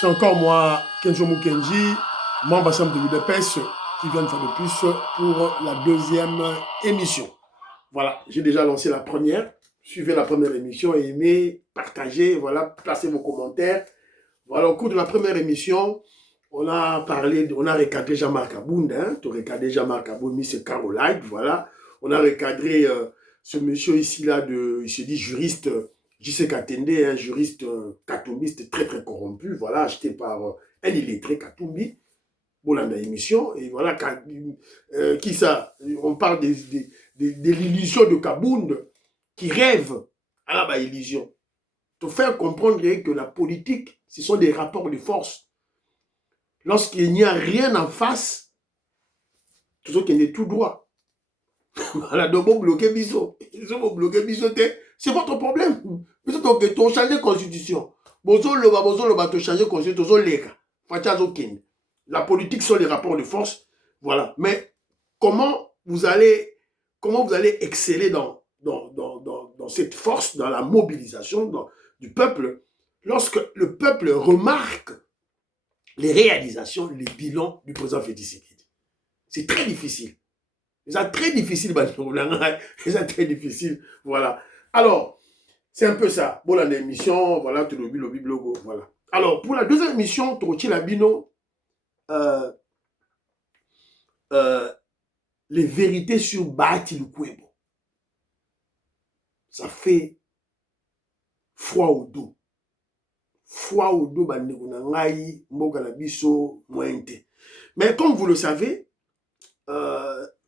C'est encore moi, Kenzo Mukenji, membre ensemble de l'UDPS, qui vient de faire le plus pour la deuxième émission. Voilà, j'ai déjà lancé la première. Suivez la première émission, aimez, partagez, voilà, placez vos commentaires. Voilà, au cours de la première émission, on a recadré Jean-Marc Abound, hein, tu as recadré Jean-Marc Abound, Miss Caroline, voilà. On a recadré ce monsieur ici, là, il se dit juriste, J.C. Katende, un juriste katumbiste très très corrompu, voilà, acheté par un illettré Katumbi, bon, dans l'émission, et voilà, qui ça, on parle de l'illusion de Kabound, qui rêve à la illusion. Pour faire comprendre que la politique, ce sont des rapports de force. Lorsqu'il n'y a rien en face, tout ce qui est tout droit. Voilà, donc vous bloquez Biso. Vous bloquez Biso, c'est votre problème. Vous avez changé de constitution. Vous avez changé de constitution. La politique sont les rapports de force. Voilà. Mais comment vous allez exceller dans cette force, dans la mobilisation du peuple, lorsque le peuple remarque les réalisations, les bilans du président Félix Tshisekedi. C'est très difficile. C'est très difficile, c'est très difficile, voilà. Alors, c'est un peu ça. Bon, l'émission, voilà, tu le logo, voilà. Alors, pour la deuxième émission, Trochi Labino, les vérités sur Bahati Lukwebo. Ça fait froid au dos. Froid au dos, mais comme vous le savez,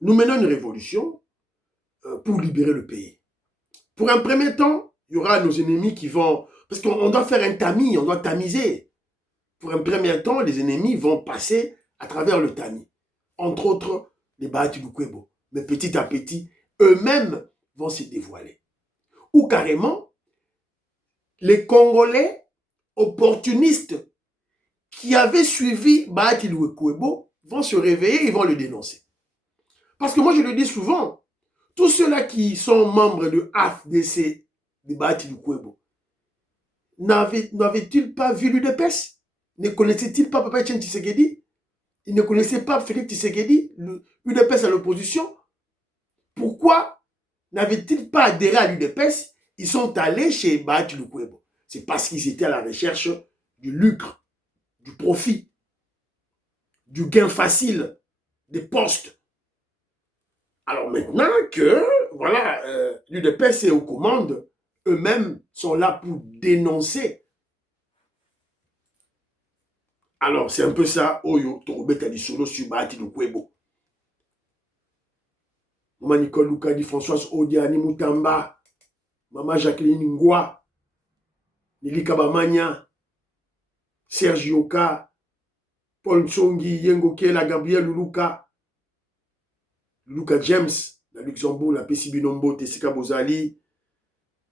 nous menons une révolution pour libérer le pays. Pour un premier temps, il y aura nos ennemis qui vont... Parce qu'on doit faire un tamis, on doit tamiser. Pour un premier temps, les ennemis vont passer à travers le tamis. Entre autres, les Bahati Lukwebo. Mais petit à petit, eux-mêmes vont se dévoiler. Ou carrément, les Congolais opportunistes qui avaient suivi Bahati Lukwebo vont se réveiller et vont le dénoncer. Parce que moi, je le dis souvent, tous ceux-là qui sont membres de AFDC, de Bahati Lukwebo, n'avaient-ils pas vu l'UDPS? Ne connaissaient-ils pas Papa Etienne Tshisekedi? Ils ne connaissaient pas Félix Tshisekedi, l'UDPS à l'opposition? Pourquoi n'avaient-ils pas adhéré à l'UDPS? Ils sont allés chez Bahati Lukwebo. C'est parce qu'ils étaient à la recherche du lucre, du profit, du gain facile, des postes. Alors maintenant que, voilà, l'UDPS est aux commandes, eux-mêmes sont là pour dénoncer. Alors, c'est un peu ça, Oyo, Torobeta di Solo sur Bahati Lukwebo. Maman Nicole Loukadi, Françoise Odiani Moutamba, Maman Jacqueline Ngwa, Lili Kabamanya, Serge Yoka, Paul Tsongi, Yengo Kela, Gabriel Luka James, la Luxembourg, la PCB Nombo, Tessika Bozali,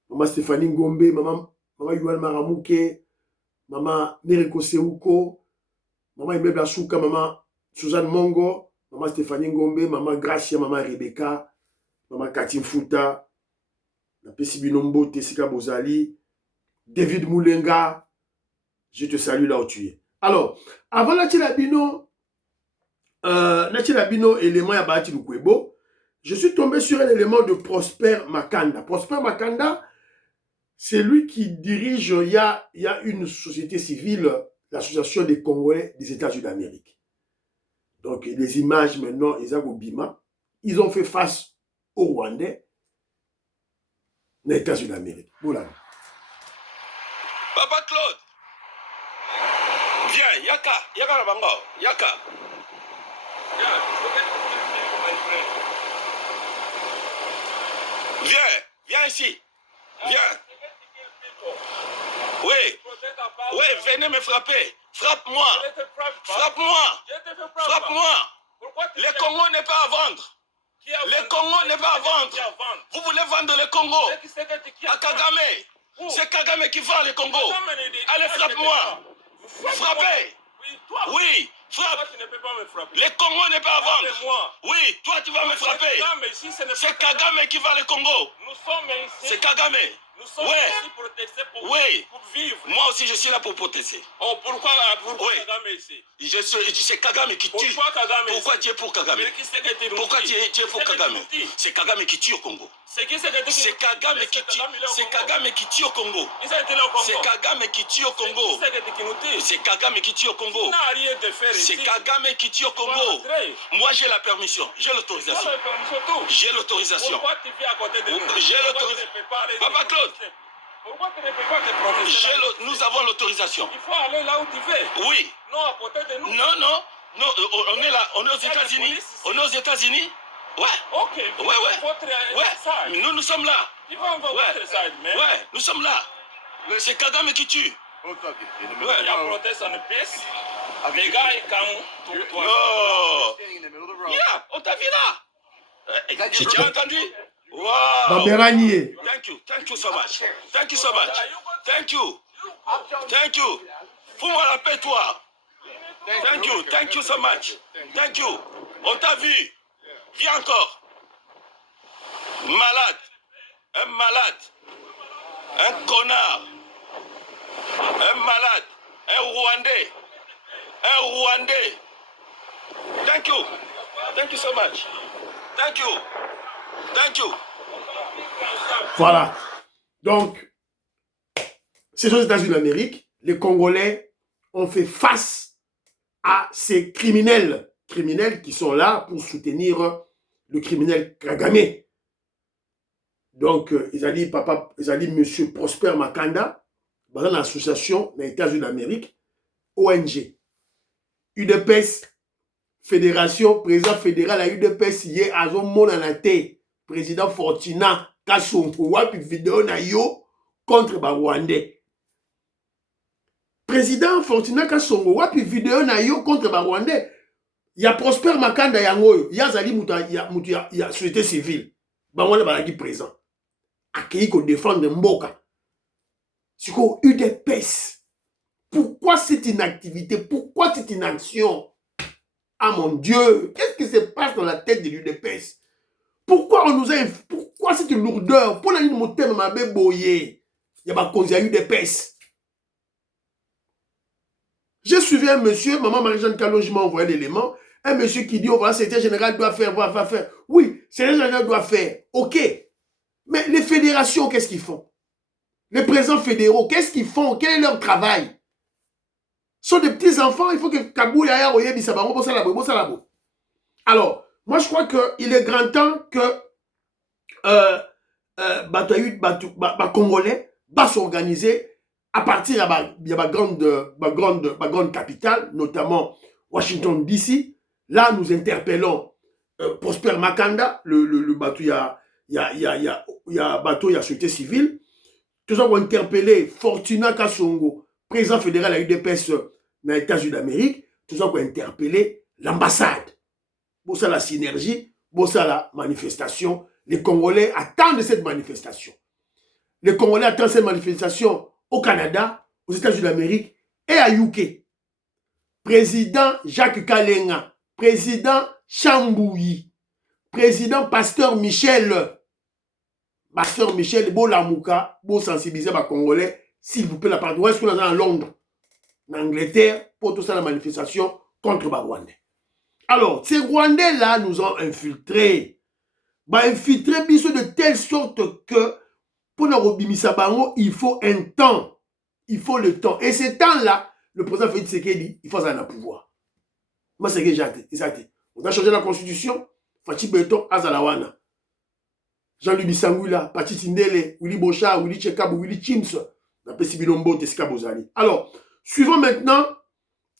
Maman Stéphanie Ngombe, Maman Yuan Maramouke, Maman Nereko Seuko, Maman Imebla Souka, Maman Suzanne Mongo, Maman Stéphanie Ngombe, Maman Gracia, Maman Rebecca, Maman Katim Fouta, la PCB Nombo, Tessika Bozali, David Moulenga, je te salue là où tu es. Alors, avant Nachilabino élément à Bahati Lukwebo, je suis tombé sur un élément de Prosper Makanda. Prosper Makanda, c'est lui qui dirige, il y a une société civile, l'association des Congolais des États-Unis d'Amérique. Donc, les images maintenant, ils ont fait face aux Rwandais des États-Unis d'Amérique. Voilà. Papa Claude, viens, Yaka la bango, Yaka. Viens ici. Viens. Oui, venez me frapper. Frappe-moi. Le Congo n'est pas à vendre. Le Congo n'est pas à vendre. Vous voulez vendre le Congo à Kagame. C'est Kagame qui vend le Congo. Allez, frappe-moi. Frappez. Oui, frappe. Le Congo n'est pas à vendre. Oui, toi tu vas me frapper. C'est Kagame qui vend le Congo. C'est Kagame. Nous sommes ici protestés pour vivre. Moi aussi, je suis là pour protester. Oh, pourquoi Kagame ici? C'est Kagame qui tue. Pourquoi tu es pour Kagame? Pourquoi tu es pour Kagame? C'est Kagame qui tue au Congo. C'est Kagame qui tue. C'est Kagame qui tue au Congo. C'est Kagame qui tue au Congo. C'est Kagame qui tue au Congo. C'est Kagame qui tue au Congo. Moi, j'ai la permission. J'ai l'autorisation. J'ai l'autorisation. Pourquoi tu vis à côté de nous? J'ai l'autorisation. Papa Claude. Pourquoi tu ne peux pas te protéger? Nous avons l'autorisation. Il faut aller là où tu veux. Oui. Non, à côté de nous. Non, on est là. On est aux États-Unis. On est aux États-Unis. Ouais. Ok. Ouais. Nous sommes là. Il va votre side, mais. Ouais, nous sommes là. C'est Kagame qui tue. Ouais. Il y a protest en pièce. Les gars, ils calment. Oh. Yeah, on t'a vu là. Tu as entendu? Wow. Thank you so much. Thank you. Fous-moi la paix, toi. Thank you so much. Thank you. On t'a vu. Viens encore. Malade. Un malade. Un connard. Un malade. Un Rwandais. Thank you so much. Thank you. Voilà. Donc, c'est aux États-Unis d'Amérique, les Congolais ont fait face à ces criminels qui sont là pour soutenir le criminel Kagame. Donc, ils ont dit Monsieur Prosper Makanda, dans l'association des États-Unis d'Amérique, ONG. UDPS, Fédération, président fédéral à UDPS, hier, à son monde en athée. Président Fortuna Kasongo wapi vidéo na yo contre Rwandais. Président Fortuna Kasongo wapi vidéo na yo contre Rwandais. Il y a Prosper Makanda yango, il y a Zali il y a société civile. Rwandais balaki présent. Accueilli ko défendre Mboka. Siko UDPS. Pourquoi cette inactivité? Pourquoi cette inaction? Ah mon Dieu, qu'est-ce qui se passe dans la tête de l'UDPS? Pourquoi on nous a... Pourquoi cette lourdeur? Pour la ligne de thème m'a boyé. Il y a pas cause, il y a eu des pèses. J'ai suivi un monsieur, maman Marie-Jeanne Kalonji m'a envoyé l'élément. Un monsieur qui dit, oh voilà, secrétaire général doit faire, va faire. Oui, secrétaire général doit faire. Ok. Mais les fédérations, qu'est-ce qu'ils font? Les présidents fédéraux, qu'est-ce qu'ils font? Quel est leur travail? Ce sont des petits enfants, il faut que Kabou Yaya Oye Bissabango, Bossalabo. Alors, moi, je crois qu'il est grand temps que Congolais va s'organiser à partir de ma grande capitale, notamment Washington DC. Là, nous interpellons Prosper Makanda, le bateau, il y a bateau, il y a société civile. Tout ça, on va interpeller Fortuna Kasongo, président fédéral à UDPS dans les États-Unis d'Amérique. Tout ça, on va interpeller l'ambassade. Pour ça, la synergie, pour ça, la manifestation. Les Congolais attendent cette manifestation. Les Congolais attendent cette manifestation au Canada, aux États-Unis d'Amérique et à UK. Président Jacques Kalenga, président Chambouyi, président Pasteur Michel, beau Lamouka, beau sensibiliser les Congolais, s'il vous plaît, la partie ouest, nous sommes à Londres, en Angleterre, pour tout ça, la manifestation contre les Rwandais. Alors, ces Rwandais-là nous ont infiltrés. Infiltrés de telle sorte que pour nous Bimisa Bango, il faut un temps. Il faut le temps. Et ce temps-là, le président Félix Tshisekedi, il faut ça dans le pouvoir. Moi, c'est que j'ai hâte. On a changé la constitution. Fachi Beton, Azalawana. Jean-Louis Bissangula, Pati Tindele, Willy Bocha, Willy Tchekabou, Willy Chims. On appelle Sibilombo, Teska Bozali. Alors, suivons maintenant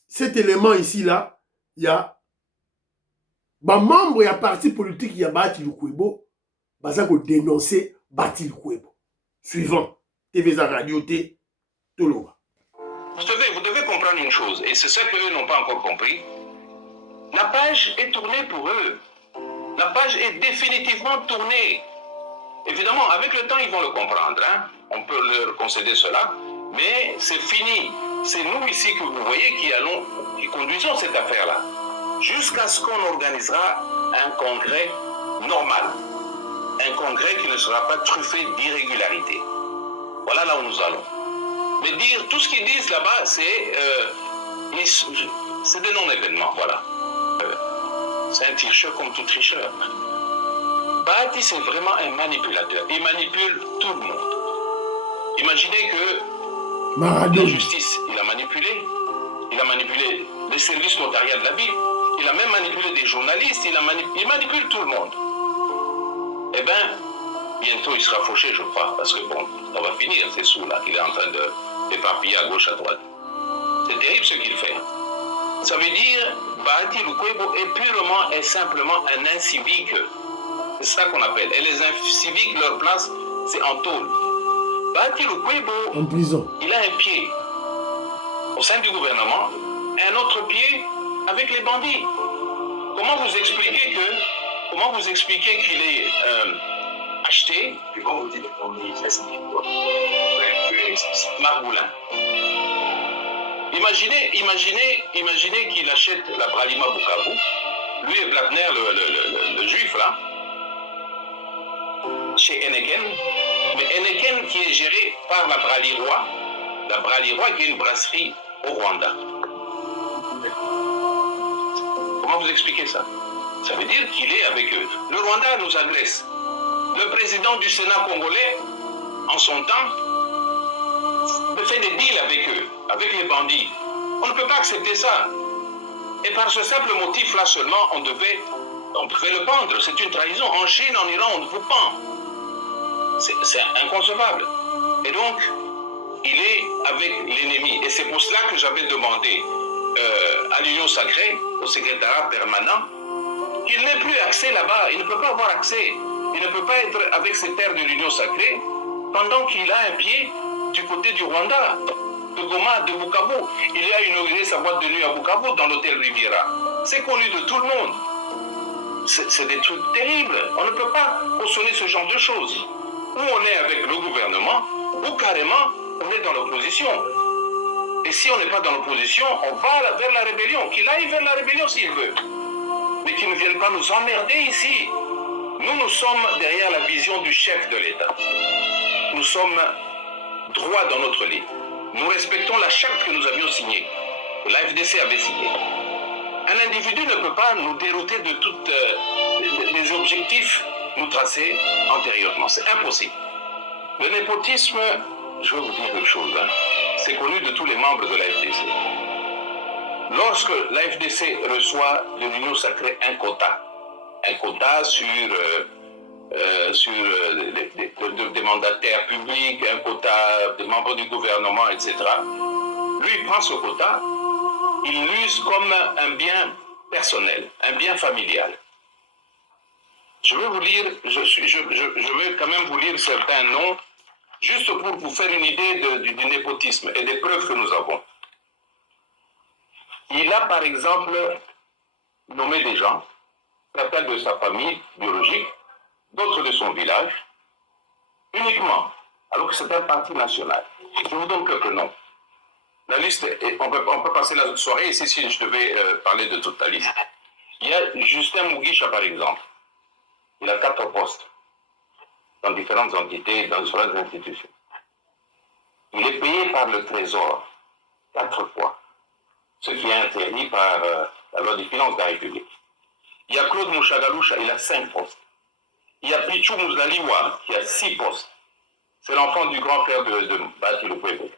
cet élément ici-là. Il y a membre, il y a parti politique, il y a Bati Lukwebo. Baza ko dénoncer Bati Lukwebo. Suivant. TVza Radio T. Toloba. Vous devez comprendre une chose, et c'est ça qu'eux n'ont pas encore compris. La page est tournée pour eux. La page est définitivement tournée. Évidemment, avec le temps, ils vont le comprendre. Hein? On peut leur concéder cela. Mais c'est fini. C'est nous ici que vous voyez qui conduisons cette affaire-là. Jusqu'à ce qu'on organisera un congrès normal. Un congrès qui ne sera pas truffé d'irrégularités. Voilà là où nous allons. Mais dire tout ce qu'ils disent là-bas, c'est des non-événements, voilà. C'est un tricheur comme tout tricheur. Bahati, c'est vraiment un manipulateur. Il manipule tout le monde. Imaginez que la justice, il a manipulé. Il a manipulé les services notariés de la ville. Il a même manipulé des journalistes. Il manipule tout le monde. Eh bien, bientôt il sera fauché, je crois. Parce que bon, ça va finir, ces sous-là qu'il est en train d'éparpiller à gauche, à droite. C'est terrible ce qu'il fait. Ça veut dire, Bahati Lukwebo est purement et simplement un incivique. C'est ça qu'on appelle. Et les inciviques, leur place, c'est en tôle. Bahati Lukwebo, en prison. Il a un pied au sein du gouvernement, un autre pied avec les bandits. Comment vous expliquez qu'il est acheté? Comment vous dites les bandits? Marboulin. Imaginez qu'il achète la Bralima Bukavu. Lui et Platner, le juif là, chez Heineken. Mais Heineken qui est géré par la Bralirois qui est une brasserie au Rwanda. Comment vous expliquez ça? Ça veut dire qu'il est avec eux. Le Rwanda nous agresse. Le président du Sénat congolais, en son temps, fait des deals avec eux, avec les bandits. On ne peut pas accepter ça. Et par ce simple motif-là seulement, on pouvait le pendre. C'est une trahison. En Chine, en Iran, on vous pend. C'est inconcevable. Et donc, il est avec l'ennemi. Et c'est pour cela que j'avais demandé à l'Union sacrée, au secrétariat permanent, qu'il n'ait plus accès là-bas. Il ne peut pas avoir accès. Il ne peut pas être avec ces terres de l'Union sacrée pendant qu'il a un pied du côté du Rwanda, de Goma, de Bukavu. Il a inauguré sa boîte de nuit à Bukavu dans l'hôtel Riviera. C'est connu de tout le monde. C'est des trucs terribles. On ne peut pas cautionner ce genre de choses. Ou on est avec le gouvernement, ou carrément on est dans l'opposition. Et si on n'est pas dans l'opposition, on va vers la rébellion. Qu'il aille vers la rébellion s'il veut. Mais qu'il ne vienne pas nous emmerder ici. Nous sommes derrière la vision du chef de l'État. Nous sommes droits dans notre lit. Nous respectons la charte que nous avions signée, que l'AFDC avait signée. Un individu ne peut pas nous dérouter de tous les objectifs nous tracés antérieurement. C'est impossible. Le népotisme, je vais vous dire quelque chose, c'est connu de tous les membres de l'AFDC. Lorsque l'AFDC reçoit de l'Union sacrée un quota sur des mandataires publics, un quota des membres du gouvernement, etc. Lui, il prend ce quota, il l'use comme un bien personnel, un bien familial. Je vais vous lire, je vais quand même vous lire certains noms, juste pour vous faire une idée du népotisme et des preuves que nous avons. Il a par exemple nommé des gens, certains de sa famille biologique, d'autres de son village, uniquement, alors que c'est un parti national. Je vous donne quelques noms. La liste, on peut passer la soirée ici si je devais parler de toute la liste. Il y a Justin Mugisha, par exemple. Il a 4 postes dans différentes entités, dans différentes institutions. Il est payé par le Trésor 4 fois, ce qui est interdit par la loi des finances de la République. Il y a Claude Mouchagaloucha, il a 5 postes. Il y a Pichou Mouzaliwa, qui a 6 postes. C'est l'enfant du grand frère de Bahati Lukwebo.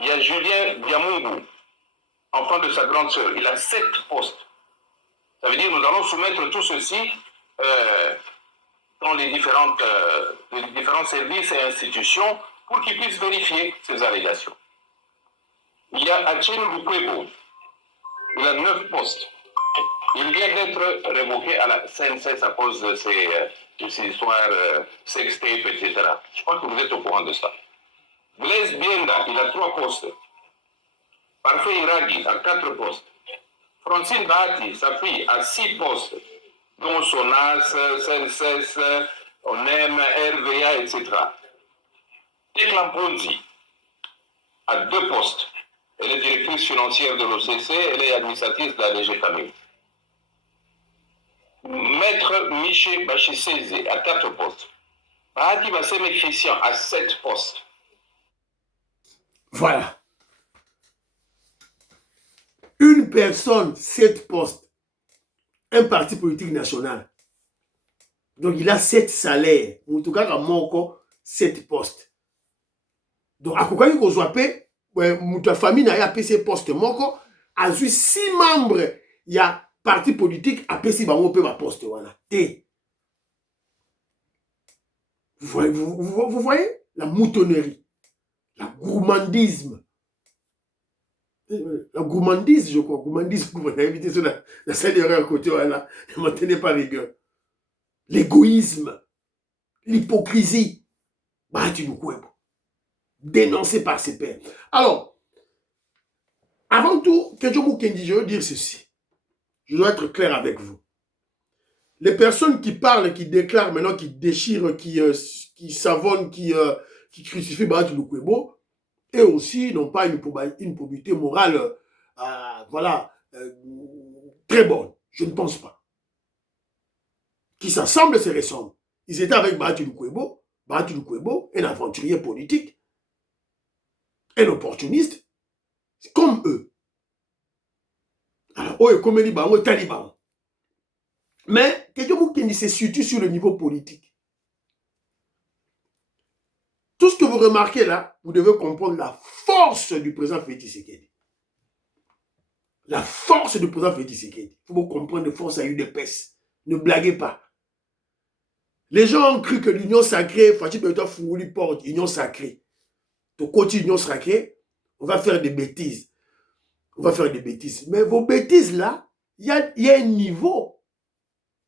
Il y a Julien Diamungu, enfant de sa grande sœur. Il a 7 postes. Ça veut dire que nous allons soumettre tout ceci dans les différents services et institutions pour qu'ils puissent vérifier ces allégations. Il y a Atienne Lukwebo. Il a 9 postes. Il vient d'être révoqué à la CNCS à cause de ces histoires sextape, etc. Je crois que vous êtes au courant de ça. Blaise Bienda, il a 3 postes. Parfait Iragi a 4 postes. Francine Bahati, sa fille, a 6 postes, dont SONAS, CNCS, ONEM, RVA, etc. Tekla Ponzi a 2 postes. Elle est directrice financière de l'OCC, elle est administratrice de la DG Camille. Maître Miché Bachissézé a 4 postes. Bahati Basseme Christian a 7 postes. Voilà. Une personne, 7 postes. Un parti politique national. Donc, il a 7 salaires. En tout cas, il a 7 postes. Donc, à quoi il faut appeler, ta famille a appelé ces postes. Moko, a 6 membres. Il y a parti politique, appelé si on peut ma poste. Voilà. Vous voyez la moutonnerie, la gourmandisme. La gourmandise, je crois. Gourmandise, vous avez évité ça, la salle à côté, voilà. Ne m'en tenez pas rigueur. L'égoïsme, l'hypocrisie. Bah, tu nous coues. Dénoncé par ses pairs. Alors, avant tout, Kedjo Mukendi, je veux dire ceci. Je dois être clair avec vous. Les personnes qui parlent, qui déclarent maintenant, qui déchirent, qui savonnent, qui crucifient Bahati Lukwebo, et aussi n'ont pas une probité morale voilà, très bonne. Je ne pense pas. Qui s'assemblent, se ressemblent. Ils étaient avec Bahati Lukwebo, un aventurier politique, un opportuniste, comme eux. Alors, eux, comme les Liban, Taliban. Mais, quelqu'un se situe sur le niveau politique. Tout ce que vous remarquez là, vous devez comprendre la force du président Félix Tshisekedi. La force du président Félix Tshisekedi. Il faut comprendre la force à UDPS. Ne blaguez pas. Les gens ont cru que l'union sacrée, Fatih Beta Fourouli porte union sacrée. Ton côté union sacrée, on va faire des bêtises. On va faire des bêtises. Mais vos bêtises là, il y a un niveau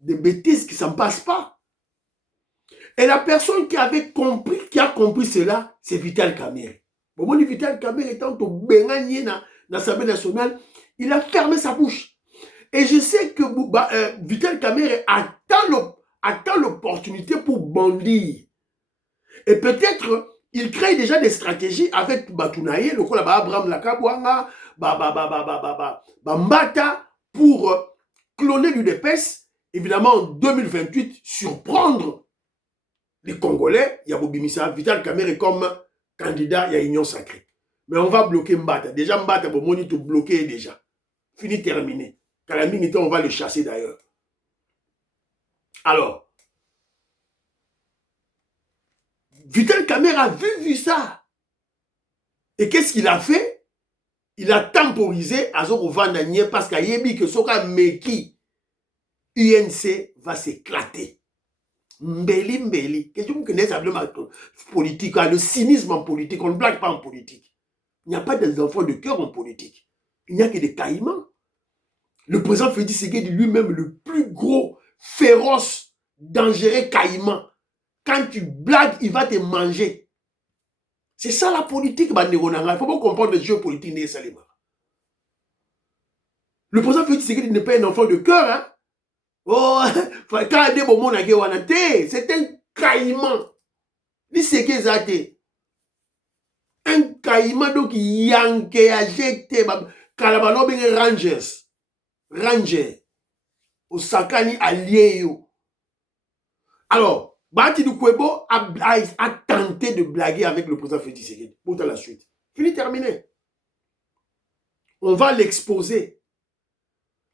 de bêtises qui ne s'en passe pas. Et la personne qui a compris cela, c'est Vital Kamerhe. Bon, Vital Kamerhe étant au Benganier dans l'Assemblée nationale, il a fermé sa bouche. Et je sais que Vital Kamerhe attend l'opportunité pour bondir. Et peut-être, il crée déjà des stratégies avec Batounaye, le quoi Abraham Lakabwanga, Mbata, pour cloner l'UDPS, évidemment en 2028, surprendre les Congolais. Il y a Bobimissa, Vital Kamerhe comme candidat, il y a Union Sacrée. Mais on va bloquer Mbata. Déjà, Mbata, on est bloqué déjà. Fini, terminé. Kalamini, on va le chasser d'ailleurs. Alors, Vital Kamerhe a vu ça. Et qu'est-ce qu'il a fait? Il a temporisé à Zoro-Vandanier parce qu'il y a dit que Soka Meki, UNC va s'éclater. Mbeli. Qu'est-ce que vous connaissez politique, le cynisme en politique, on ne blague pas en politique. Il n'y a pas des enfants de cœur en politique. Il n'y a que des caïmans. Le président Félix Tshisekedi lui-même, le plus gros, féroce, dangereux caïman. Quand tu blagues, il va te manger. C'est ça la politique, Banderonanga. Il faut pas comprendre le jeu politique de Salima. Le président Félix Tshisekedi n'est pas un enfant de cœur, hein. Oh, c'est un caïman. Un caïman donc yanké ajecté. Kalabalo ben Ranger. Osakani allié. Alors, Bahati Lukwebo a tenté de blaguer avec le président Félix Tshisekedi. Pour la suite. Fini, terminé. On va l'exposer.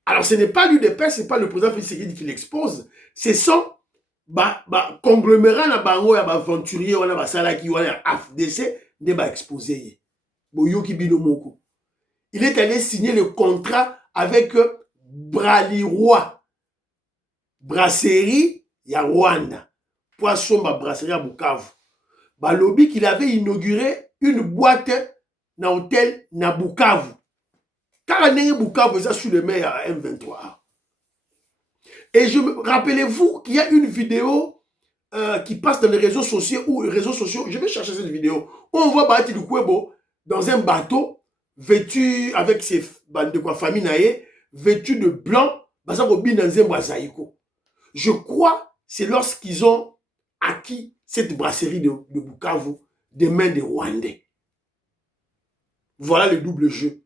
Alors, ce n'est pas l'UDPS, ce n'est pas le président Félix Tshisekedi qui l'expose. Ce sont conglomérats na bango ya aventuriers wana basalaki wana AFDC ne ba exposé. Boyoki bino moko. Il est allé signer le contrat avec Braliroy. Brasserie ya Rwanda. Poisson ba brasserie à Bukavu. Balobi qu'il avait inauguré une boîte na hôtel na Bukavu. Car Bukavu est sur le mer à M23. Et rappelez-vous qu'il y a une vidéo qui passe dans les réseaux sociaux, je vais chercher cette vidéo, où on voit Bahati Lukwebo dans un bateau, vêtu avec ses familles naïe, vêtu de blanc, je crois c'est lorsqu'ils ont acquis cette brasserie de Bukavu des mains des Rwandais. Voilà le double jeu.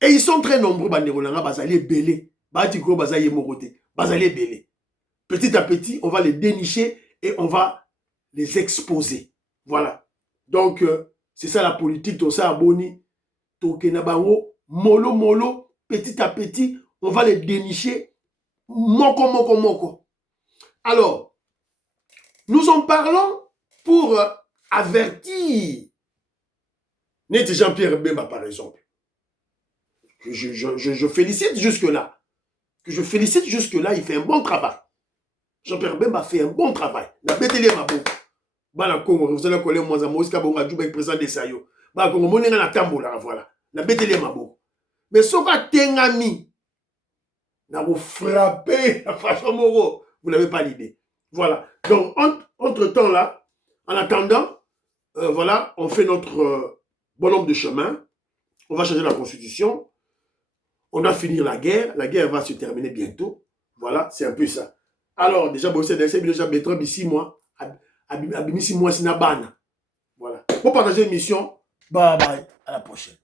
Et ils sont très nombreux, Banderolanga, Bazali Belé, Batiko Bazaye Moroté, Bazali Belé. Petit à petit, on va les dénicher et on va les exposer. Voilà. Donc, C'est ça la politique, tout ça, aboni. Tokenabango, molo, molo, petit à petit, on va les dénicher. Moko, moko, moko. Alors, nous en parlons pour avertir Net Jean-Pierre Bemba, par exemple. Je félicite jusque-là. Je félicite jusque-là, il fait un bon travail. Jean-Pierre Bemba fait un bon travail. La bétélé mabo. Bana Congo, vous allez connaître moi, Moïse Kabonga, Djoubek, président de Sayo. Bana Congo, mon na tambola, voilà. La bétélé mabo. Mais ce que Tengami, n'a vous frappé la façon moro, vous n'avez pas l'idée. Voilà. Donc, entre-temps là, en attendant, voilà, on fait notre bonhomme de chemin. On va changer la constitution. On doit finir la guerre. La guerre va se terminer bientôt. Voilà, c'est un peu ça. Alors, déjà, bon, c'est déjà Bertrand, 6 mois. Abimi 6 mois, c'est Nabana. Voilà. Pour partager l'émission, bye bye. À la prochaine.